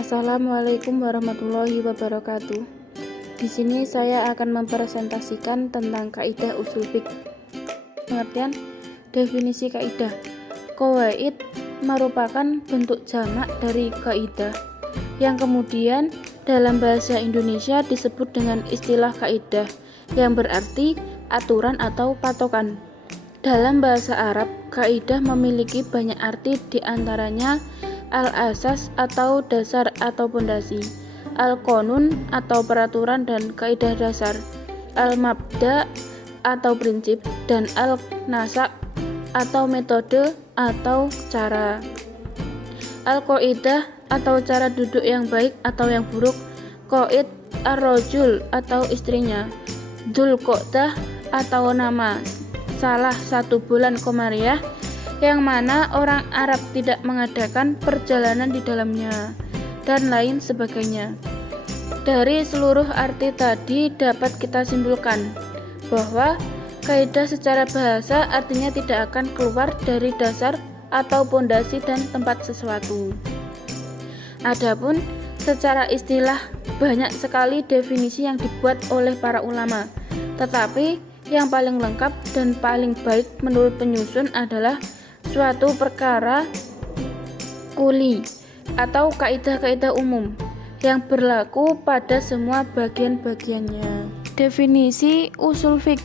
Assalamualaikum warahmatullahi wabarakatuh. Di sini saya akan mempresentasikan tentang kaidah usul fiqh. Pengertian definisi kaidah. Qawaid merupakan bentuk jamak dari kaidah yang kemudian dalam bahasa Indonesia disebut dengan istilah kaidah yang berarti aturan atau patokan. Dalam bahasa Arab, kaidah memiliki banyak arti, diantaranya al-asas atau dasar atau pondasi, al-qanun atau peraturan dan kaidah dasar, al-mabda atau prinsip, dan al-nasak atau metode atau cara. Al-qaidah atau cara duduk yang baik atau yang buruk, qaid ar-rajul atau istrinya, dzulqa'dah atau nama salah satu bulan Komariah yang mana orang Arab tidak mengadakan perjalanan di dalamnya, dan lain sebagainya. Dari seluruh arti tadi dapat kita simpulkan bahwa kaidah secara bahasa artinya tidak akan keluar dari dasar atau pondasi dan tempat sesuatu. Adapun secara istilah banyak sekali definisi yang dibuat oleh para ulama, tetapi yang paling lengkap dan paling baik menurut penyusun adalah suatu perkara kuli atau kaidah-kaidah umum yang berlaku pada semua bagian-bagiannya. Definisi usul fiqh.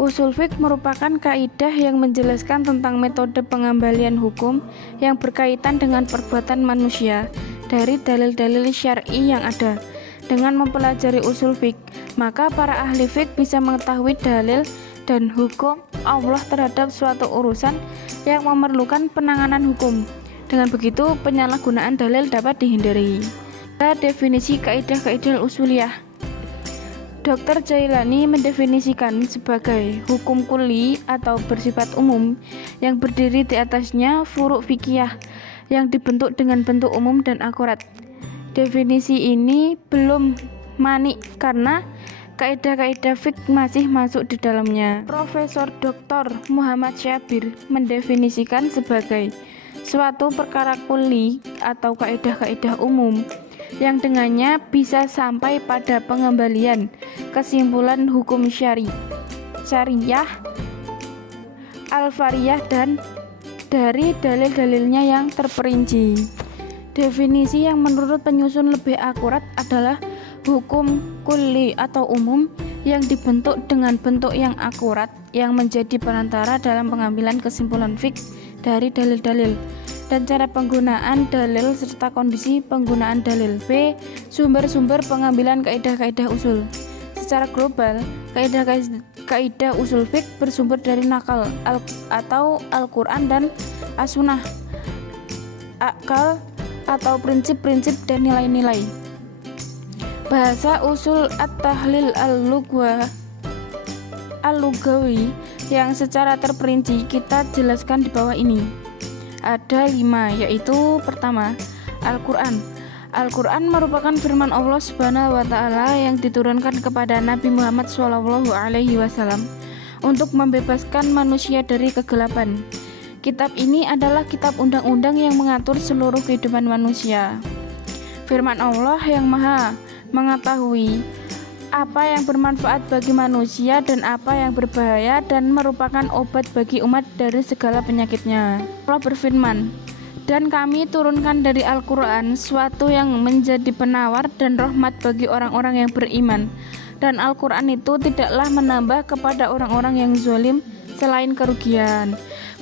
Usul fiqh merupakan kaidah yang menjelaskan tentang metode pengembalian hukum yang berkaitan dengan perbuatan manusia dari dalil-dalil syar'i yang ada. Dengan mempelajari usul fiqh, maka para ahli fiqh bisa mengetahui dalil dan hukum Allah terhadap suatu urusan yang memerlukan penanganan hukum. Dengan begitu, penyalahgunaan dalil dapat dihindari. Definisi kaidah-kaidah usuliyah. Dr. Jailani mendefinisikan sebagai hukum kulli atau bersifat umum yang berdiri di atasnya furu' fikih yang dibentuk dengan bentuk umum dan akurat. Definisi ini belum manik karena kaidah-kaidah fiqh masih masuk di dalamnya. Profesor Dr. Muhammad Syabir mendefinisikan sebagai suatu perkara kulli atau kaidah-kaidah umum yang dengannya bisa sampai pada pengembalian kesimpulan hukum syariah, al-fariyah dan dari dalil-dalilnya yang terperinci. Definisi yang menurut penyusun lebih akurat adalah hukum kulli atau umum yang dibentuk dengan bentuk yang akurat yang menjadi perantara dalam pengambilan kesimpulan fiqh dari dalil-dalil dan cara penggunaan dalil serta kondisi penggunaan dalil. B. Sumber-sumber pengambilan kaidah-kaidah usul. Secara global, kaidah usul fiqh bersumber dari nakal atau Al-Quran dan as-sunnah, akal atau prinsip-prinsip dan nilai-nilai. Bahasa usul at-tahlil al-lugawi yang secara terperinci kita jelaskan di bawah ini. Ada 5, yaitu pertama, Al-Quran. Al-Quran merupakan firman Allah Subhanahu wa Ta'ala yang diturunkan kepada Nabi Muhammad SAW untuk membebaskan manusia dari kegelapan. Kitab ini adalah kitab undang-undang yang mengatur seluruh kehidupan manusia. Firman Allah yang Maha mengetahui apa yang bermanfaat bagi manusia dan apa yang berbahaya dan merupakan obat bagi umat dari segala penyakitnya. Allah berfirman, dan kami turunkan dari Al-Quran suatu yang menjadi penawar dan rahmat bagi orang-orang yang beriman, dan Al-Quran itu tidaklah menambah kepada orang-orang yang zalim selain kerugian.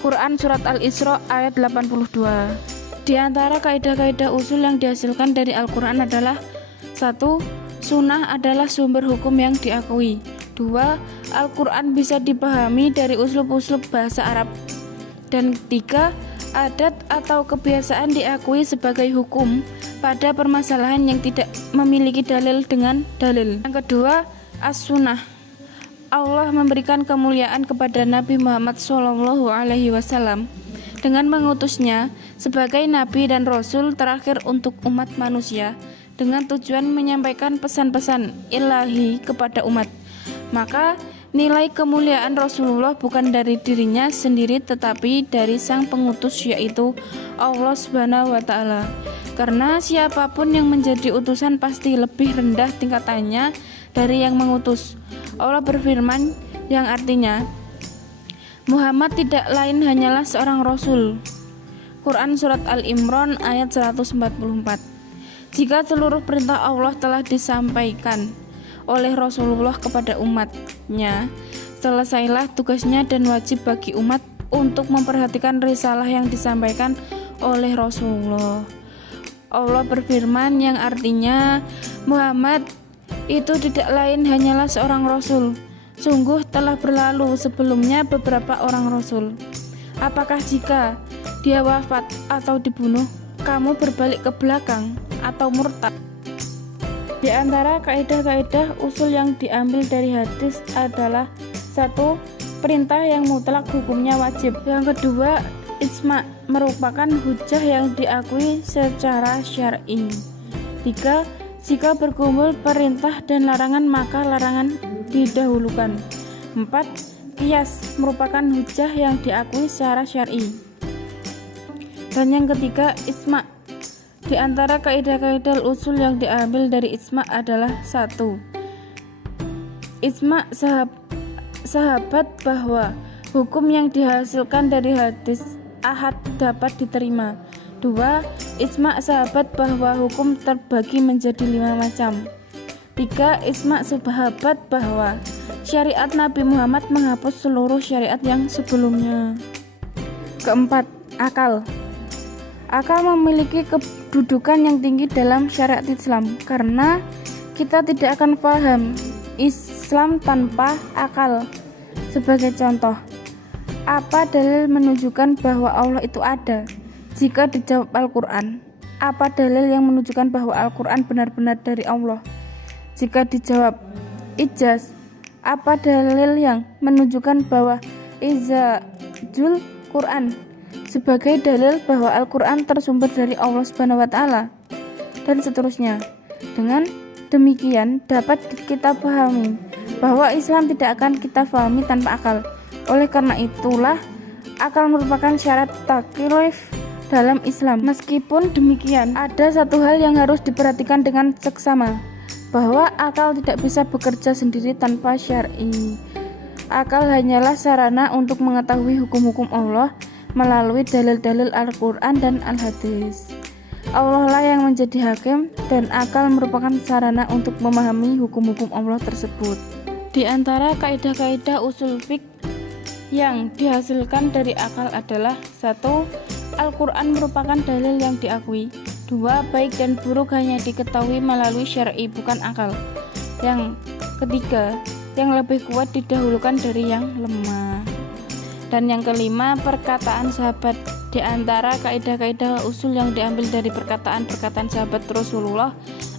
Quran Surat Al-Isra ayat 82. Di antara kaidah-kaidah usul yang dihasilkan dari Al-Quran adalah 1. Sunnah adalah sumber hukum yang diakui. 2. Al-Quran bisa dipahami dari uslub-uslub bahasa Arab. Dan 3. Adat atau kebiasaan diakui sebagai hukum pada permasalahan yang tidak memiliki dalil dengan dalil. Yang kedua, as-sunnah. Allah memberikan kemuliaan kepada Nabi Muhammad SAW dengan mengutusnya sebagai Nabi dan Rasul terakhir untuk umat manusia dengan tujuan menyampaikan pesan-pesan ilahi kepada umat. Maka Nilai kemuliaan Rasulullah bukan dari dirinya sendiri tetapi dari sang pengutus, yaitu Allah Subhanahu wa Ta'ala. Karena siapapun yang menjadi utusan pasti lebih rendah tingkatannya dari yang mengutus. Allah berfirman yang artinya, Muhammad tidak lain hanyalah seorang Rasul. Quran Surat Al-Imran ayat 144. Jika seluruh perintah Allah telah disampaikan oleh Rasulullah kepada umatnya, selesailah tugasnya dan wajib bagi umat untuk memperhatikan risalah yang disampaikan oleh Rasulullah. Allah berfirman yang artinya, Muhammad itu tidak lain hanyalah seorang Rasul. Sungguh telah berlalu sebelumnya beberapa orang Rasul. Apakah jika dia wafat atau dibunuh, kamu berbalik ke belakang atau murtad? Di antara kaidah-kaidah usul yang diambil dari hadis adalah: 1. Perintah yang mutlak hukumnya wajib. Yang kedua, ijma merupakan hujjah yang diakui secara syar'i. 3. Jika berkumpul perintah dan larangan maka larangan didahulukan. 4. Qiyas merupakan hujjah yang diakui secara syar'i. Dan yang ketiga, ijma. Di antara kaidah-kaidah usul yang diambil dari ijma adalah: 1. Ijma sahabat bahwa hukum yang dihasilkan dari hadis ahad dapat diterima. 2. Ijma sahabat bahwa hukum terbagi menjadi 5 macam. 3. Ijma sahabat bahwa syariat Nabi Muhammad menghapus seluruh syariat yang sebelumnya. Keempat, akal. Akal memiliki kedudukan yang tinggi dalam syariat Islam karena kita tidak akan paham Islam tanpa akal. Sebagai contoh, apa dalil menunjukkan bahwa Allah itu ada? Jika dijawab Al-Quran. Apa dalil yang menunjukkan bahwa Al-Quran benar-benar dari Allah? Jika dijawab ijaz. Apa dalil yang menunjukkan bahwa ijazul Quran sebagai dalil bahwa Al-Quran tersumber dari Allah Subhanahu wa Ta'ala, dan seterusnya. Dengan demikian dapat kita pahami bahwa Islam tidak akan kita pahami tanpa akal. Oleh karena itulah akal merupakan syarat taklif dalam Islam. Meskipun demikian, ada satu hal yang harus diperhatikan dengan seksama, bahwa akal tidak bisa bekerja sendiri tanpa syar'i. Akal hanyalah sarana untuk mengetahui hukum-hukum Allah melalui dalil-dalil Al-Quran dan Al-Hadis. Allah lah yang menjadi hakim dan akal merupakan sarana untuk memahami hukum-hukum Allah tersebut. Di antara kaidah-kaidah usul fiqh yang dihasilkan dari akal adalah: 1. Al-Quran merupakan dalil yang diakui. 2. Baik dan buruk hanya diketahui melalui syar'i bukan akal. Yang ketiga, yang lebih kuat didahulukan dari yang lemah. Dan yang kelima, perkataan sahabat. Di antara kaidah-kaidah usul yang diambil dari perkataan-perkataan sahabat Rasulullah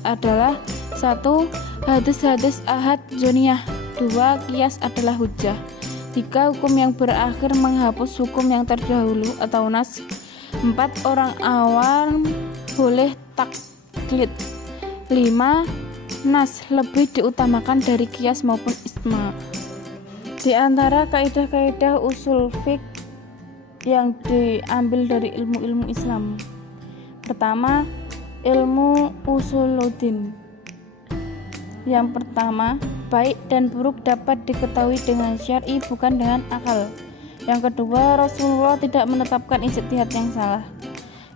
adalah: 1. Hadis-hadis ahad zoniyah. 2. Qiyas adalah hujjah. 3. Hukum yang berakhir menghapus hukum yang terdahulu atau nas. 4. Orang awam boleh taklid. 5. Nas lebih diutamakan dari qiyas maupun ijma. Di antara kaidah-kaidah usul fiqh yang diambil dari ilmu-ilmu Islam. Pertama, ilmu usuluddin. Yang pertama, baik dan buruk dapat diketahui dengan syar'i bukan dengan akal. Yang kedua, Rasulullah tidak menetapkan ijtihad yang salah.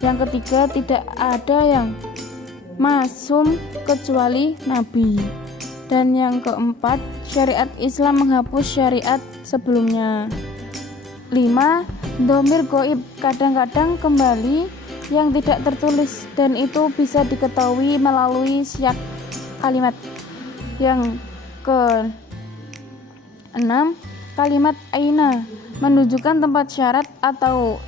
Yang ketiga, tidak ada yang masum kecuali Nabi. Dan yang keempat, syariat Islam menghapus syariat sebelumnya. 5. Dhamir goib kadang-kadang kembali yang tidak tertulis dan itu bisa diketahui melalui syak kalimat. Yang ke-6, kalimat aina menunjukkan tempat syarat atau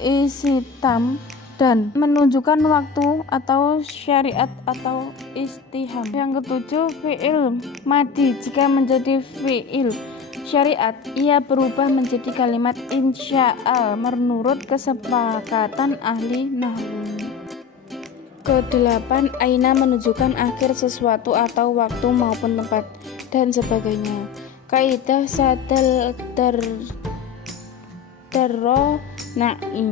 isitam dan menunjukkan waktu atau syariat atau istiham. Yang ketujuh, fi'il madi jika menjadi fi'il syariat ia berubah menjadi kalimat insya'al menurut kesepakatan ahli nahwu. Ke-8, aina menunjukkan akhir sesuatu atau waktu maupun tempat dan sebagainya. Kaidah sadal na'i.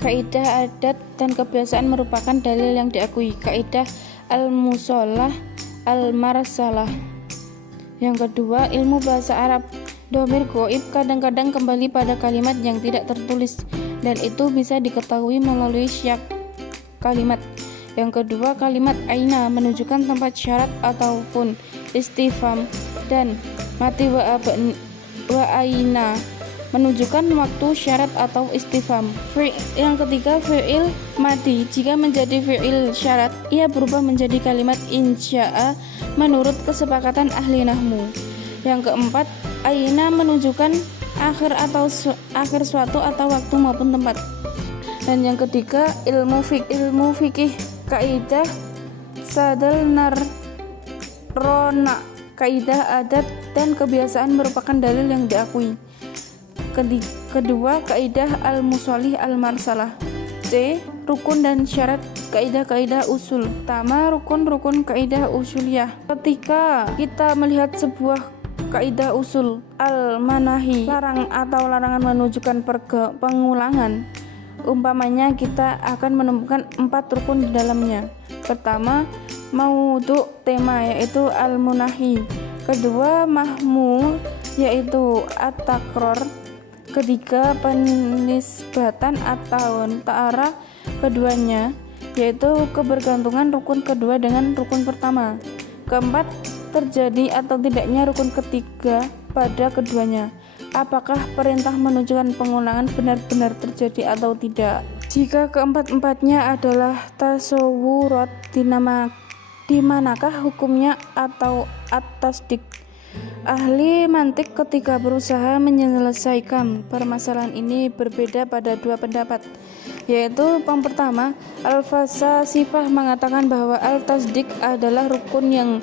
Kaidah adat dan kebiasaan merupakan dalil yang diakui. Kaidah al-musolah al-marsalah. Yang kedua, ilmu bahasa Arab. Dhamir ghaib kadang-kadang kembali pada kalimat yang tidak tertulis, dan itu bisa diketahui melalui syak kalimat. Yang kedua, kalimat aina menunjukkan tempat syarat ataupun istifham, dan mati wa aina menunjukkan waktu syarat atau istifham. Yang ketiga, fi'il mati. Jika menjadi fi'il syarat, ia berubah menjadi kalimat insya'a menurut kesepakatan ahli nahwu. Yang keempat, aina menunjukkan akhir suatu atau waktu maupun tempat. Dan yang ketiga, ilmu fikih. Kaidah sadal rona. Kaidah adat dan kebiasaan merupakan dalil yang diakui. Kedua, kaidah al-musolih al-marsalah. C. Rukun dan syarat kaidah-kaidah usul. Pertama, rukun kaidah usuliyah. Ketika kita melihat sebuah kaidah usul, al-manahi, larang atau larangan menunjukkan pengulangan. Umpamanya kita akan menemukan 4 rukun di dalamnya. Pertama, maudhu, tema, yaitu al-munahi. Kedua, mahmul, yaitu at-takror. Ketiga, penisbatan atau ta'arah keduanya, yaitu kebergantungan rukun kedua dengan rukun pertama. Keempat, terjadi atau tidaknya rukun ketiga pada keduanya. Apakah perintah menunjukkan pengulangan benar-benar terjadi atau tidak? Jika keempat-empatnya adalah tasawurat, di manakah hukumnya atau at-tasdik? Ahli mantik ketika berusaha menyelesaikan permasalahan ini berbeda pada 2 pendapat, yaitu yang pertama, al-fasasifah mengatakan bahwa al-tasdik adalah rukun yang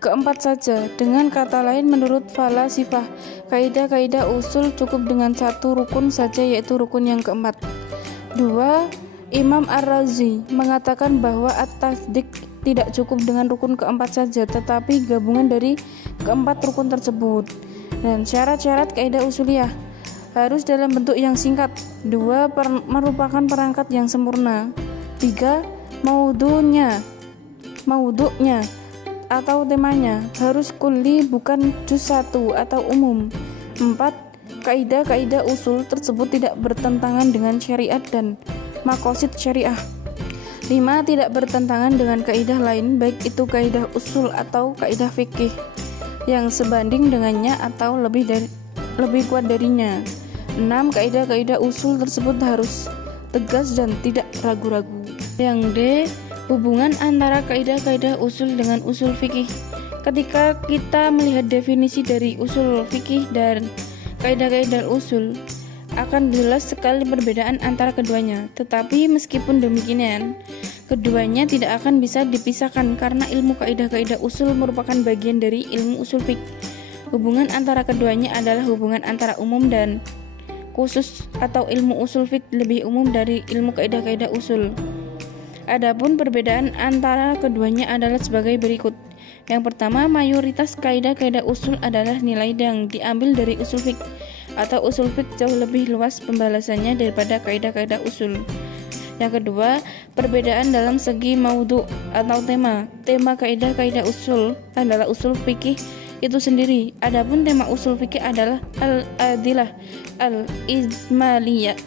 keempat saja. Dengan kata lain, menurut falasifah, kaidah-kaidah usul cukup dengan 1 rukun saja, yaitu rukun yang keempat. 2. Imam Ar-Razi mengatakan bahwa at-tasdik tidak cukup dengan rukun keempat saja, tetapi gabungan dari keempat rukun tersebut. Dan syarat-syarat kaidah usuliyah harus dalam bentuk yang singkat. 2. Merupakan perangkat yang sempurna. 3. Maudhu'nya atau temanya harus kulli, bukan juz 1 atau umum. 4. Kaidah-kaidah usul tersebut tidak bertentangan dengan syariat dan maqasid syariah. 5. Tidak bertentangan dengan kaidah lain, baik itu kaidah usul atau kaidah fikih yang sebanding dengannya atau lebih kuat darinya. 6. Kaidah-kaidah usul tersebut harus tegas dan tidak ragu-ragu. Yang D. Hubungan antara kaidah-kaidah usul dengan usul fikih. Ketika kita melihat definisi dari usul fikih dan kaidah-kaidah usul, akan jelas sekali perbedaan antara keduanya. Tetapi meskipun demikian, keduanya tidak akan bisa dipisahkan karena ilmu kaidah-kaidah usul merupakan bagian dari ilmu usul fiqh. Hubungan antara keduanya adalah hubungan antara umum dan khusus, atau ilmu usul fiqh lebih umum dari ilmu kaidah-kaidah usul. Adapun perbedaan antara keduanya adalah sebagai berikut. Yang pertama, mayoritas kaidah-kaidah usul adalah nilai yang diambil dari usul fiqh, atau usul fiqh jauh lebih luas pembalasannya daripada kaidah-kaidah usul. Yang kedua, perbedaan dalam segi maudhu atau tema. Tema kaidah-kaidah usul adalah usul fikih itu sendiri. Adapun tema usul fikih adalah al-adilah al-ismaliyah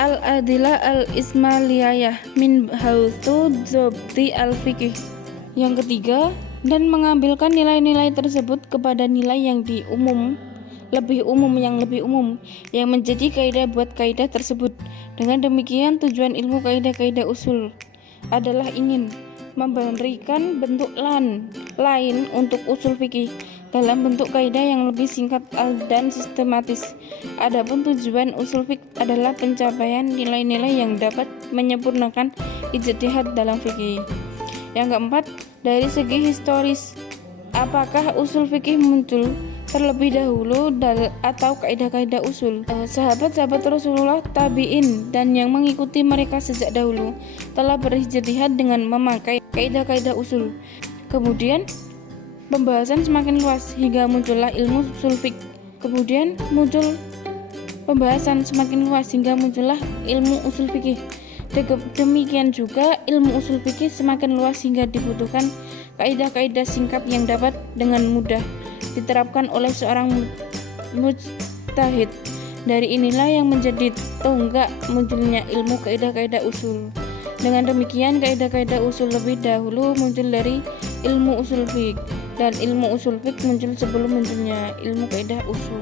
al-adilah al-ismaliyah min hautsu dzabti al-fikih. Yang ketiga, dan mengambilkan nilai-nilai tersebut kepada nilai yang lebih umum yang menjadi kaidah buat kaidah tersebut. Dengan demikian, tujuan ilmu kaidah-kaidah usul adalah ingin memberikan bentuk lain untuk usul fikih dalam bentuk kaidah yang lebih singkat dan sistematis. Adapun tujuan usul fikih adalah pencapaian nilai-nilai yang dapat menyempurnakan ijtihad dalam fikih. Yang keempat, dari segi historis, apakah usul fikih muncul terlebih dahulu atau kaidah-kaidah usul? Sahabat-sahabat Rasulullah, tabi'in, dan yang mengikuti mereka sejak dahulu telah berijtihad dengan memakai kaidah-kaidah usul. Kemudian pembahasan semakin luas hingga muncullah ilmu usul fiqh. Kemudian muncul pembahasan semakin luas hingga muncullah ilmu usul fikih. Demikian juga ilmu usul fikih semakin luas hingga dibutuhkan kaidah-kaidah singkat yang dapat dengan mudah diterapkan oleh seorang mujtahid. Dari inilah yang menjadi tonggak munculnya ilmu kaidah-kaidah usul. Dengan demikian, kaidah-kaidah usul lebih dahulu muncul dari ilmu usul fiqh, dan ilmu usul fiqh muncul sebelum munculnya ilmu kaidah usul.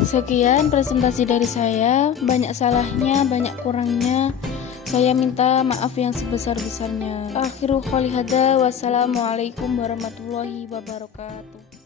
Sekian presentasi dari saya, banyak salahnya, banyak kurangnya. Saya minta maaf yang sebesar-besarnya. Akhiru qouli hadza, wassalamualaikum warahmatullahi wabarakatuh.